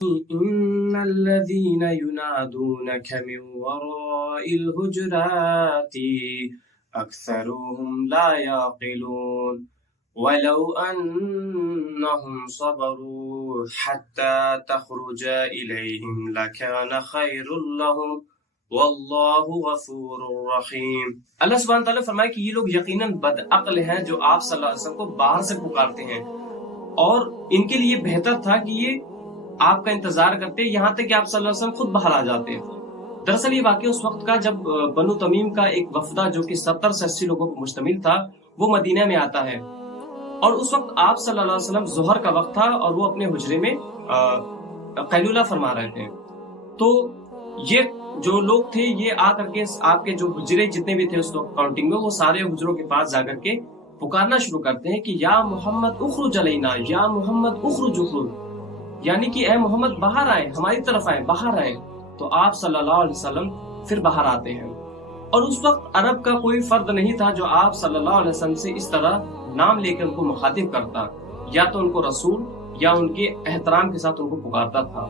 إن الذين ينادونك من وراء الحجرات أكثرهم لا يعقلون ولو أنهم صبروا حتى تخرج إليهم لكان خير لهم واللہ غفور رحیم۔ اللہ سبحانہ تعالیٰ فرمائے کہ یہ لوگ یقیناً بدعقل ہیں جو آپ صلی اللہ علیہ وسلم کو باہر سے پکارتے ہیں، اور ان کے لیے بہتر تھا کہ یہ آپ کا انتظار کرتے یہاں تک کہ آپ صلی اللہ علیہ وسلم خود باہر آ جاتے۔ دراصل یہ واقعہ اس وقت کا جب بنو تمیم کا ایک وفدہ جو کہ 70 سے 80 لوگوں پر مشتمل تھا وہ مدینہ میں آتا ہے، اور اس وقت آپ صلی اللہ علیہ وسلم ظہر کا وقت تھا اور وہ اپنے حجرے میں قیلولہ فرما رہے تھے۔ تو یہ جو لوگ تھے یہ آ کر کے آپ کے جو حجرے جتنے بھی تھے اس وقت کاؤنٹنگ میں، وہ سارے حجروں کے پاس جا کر کے پکارنا شروع کرتے ہیں کہ یا محمد اخرج علینا، یا محمد اخرج اخرج، یعنی کہ اے محمد باہر آئے، ہماری طرف آئے، باہر آئے۔ تو آپ صلی اللہ علیہ وسلم پھر باہر آتے ہیں، اور اس وقت عرب کا کوئی فرد نہیں تھا جو آپ صلی اللہ علیہ وسلم سے اس طرح نام لے کر ان کو مخاطب کرتا، یا تو ان کو رسول یا ان کے احترام کے ساتھ ان کو پکارتا تھا۔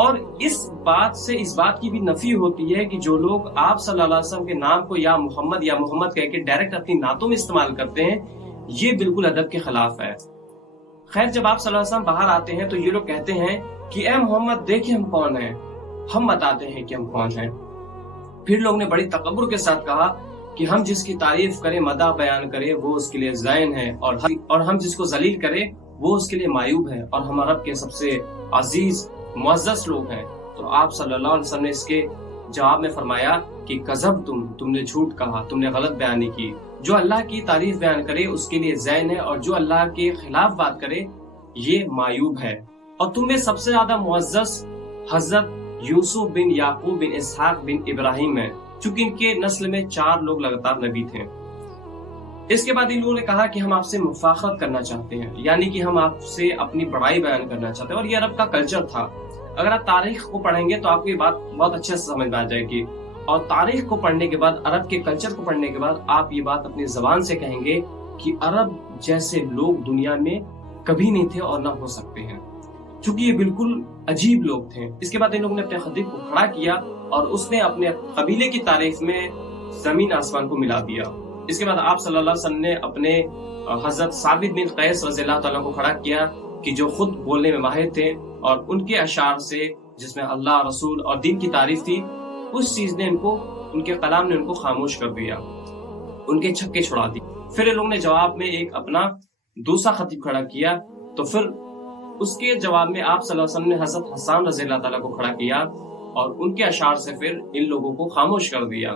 اور اس بات سے اس بات کی بھی نفی ہوتی ہے کہ جو لوگ آپ صلی اللہ علیہ وسلم کے نام کو یا محمد کہہ کے ڈائریکٹ اپنی نعتوں میں استعمال کرتے ہیں، یہ بالکل ادب کے خلاف ہے۔ خیر، جب آپ صلی اللہ علیہ وسلم باہر آتے ہیں تو یہ لوگ کہتے ہیں کہ اے محمد دیکھیں ہم کون ہیں، ہم بتاتے ہیں کہ ہم کون ہیں۔ پھر لوگ نے بڑی تکبر کے ساتھ کہا کہ ہم جس کی تعریف کریں، مدح بیان کریں، وہ اس کے لیے زین ہے، اور ہم جس کو ذلیل کریں وہ اس کے لیے معیوب ہے، اور ہم عرب کے سب سے عزیز معزز لوگ ہیں۔ تو آپ صلی اللہ علیہ وسلم نے اس کے جواب میں فرمایا کہ کذب، تم نے جھوٹ کہا، تم نے غلط بیانی کی۔ جو اللہ کی تعریف بیان کرے اس کے لیے زین ہے، اور جو اللہ کے خلاف بات کرے یہ معیوب ہے۔ اور تم میں سب سے زیادہ معزز حضرت یوسف بن یعقوب بن اسحاق بن ابراہیم ہے، چونکہ ان کے نسل میں 4 لوگ لگاتار نبی تھے۔ اس کے بعد ان لوگوں نے کہا کہ ہم آپ سے مفاخرت کرنا چاہتے ہیں، یعنی کہ ہم آپ سے اپنی بڑائی بیان کرنا چاہتے ہیں، اور یہ عرب کا کلچر تھا۔ اگر آپ تاریخ کو پڑھیں گے تو آپ کو یہ بات بہت اچھے سے سمجھ میں آ جائے گی، اور تاریخ کو پڑھنے کے بعد، عرب کے کلچر کو پڑھنے کے بعد آپ یہ بات اپنی زبان سے کہیں گے کہ عرب جیسے لوگ دنیا میں کبھی نہیں تھے اور نہ ہو سکتے ہیں، چونکہ یہ بالکل عجیب لوگ تھے۔ اس کے بعد ان لوگوں نے اپنے خطیب کو کھڑا کیا اور اس نے اپنے قبیلے کی تعریف میں زمین آسمان کو ملا دیا۔ اس کے بعد آپ صلی اللہ علیہ وسلم نے اپنے حضرت ثابت بن قیس رضی اللہ تعالیٰ کو کھڑا کیا کہ جو خود بولنے میں ماہر تھے، اور ان کے اشعار سے جس میں اللہ، رسول اور دین کی تعریف تھی، اس چیز نے ان کے کلام نے ان کو خاموش کر دیا، ان کے چھکے چھڑا دی۔ پھر ان لوگوں نے جواب میں ایک اپنا دوسرا خطیب کھڑا کیا، تو پھر اس کے جواب میں آپ صلی اللہ علیہ وسلم نے حضرت حسان رضی اللہ تعالیٰ کو کھڑا کیا، اور ان کے اشعار سے پھر ان لوگوں کو خاموش کر دیا۔